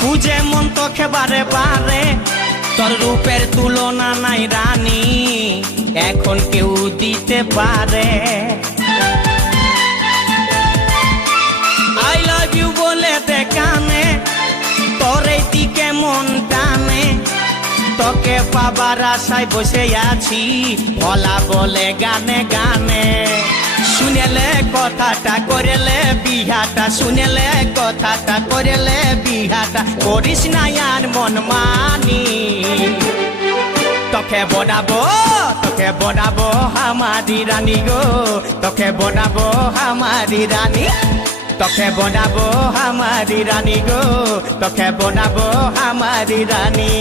খুঁজে মন তোকে বারে বারে, তোর রূপের তুলনা নাই রানী, এখন কেউ দিতে পারে। আই লাভ ইউ বলে দে কানে, তোর এই দিকে মন টানে, তোকে পাবার আশায় বসে আছি, ভোলা বলে গানে গানে। শুনেলে কথাটা করেলে বিহাটা, শুনেলে কথাটা করেলে বিহাটা, করিস না আর মন মানি। তোকে বনাবো আমারি রানী গো, তোকে বনাবো আমারি রানী, তোকে বনাবো আমারি রানী গো, তোকে বনাবো আমারি রানী।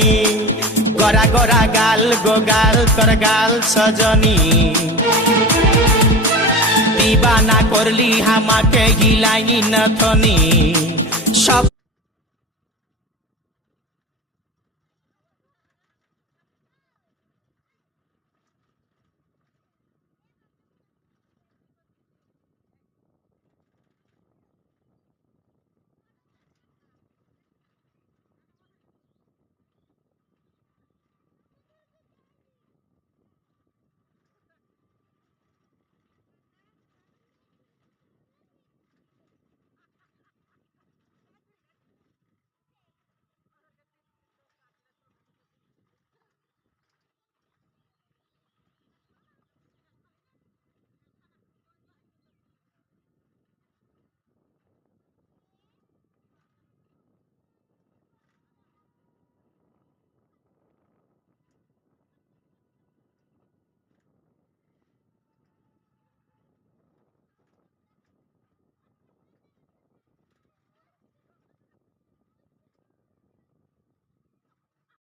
গড়া গড়া গাল গো গাল, তোর গাল সজনী, দিবানা করলি আমাকে গিলাইনি নথনি সব।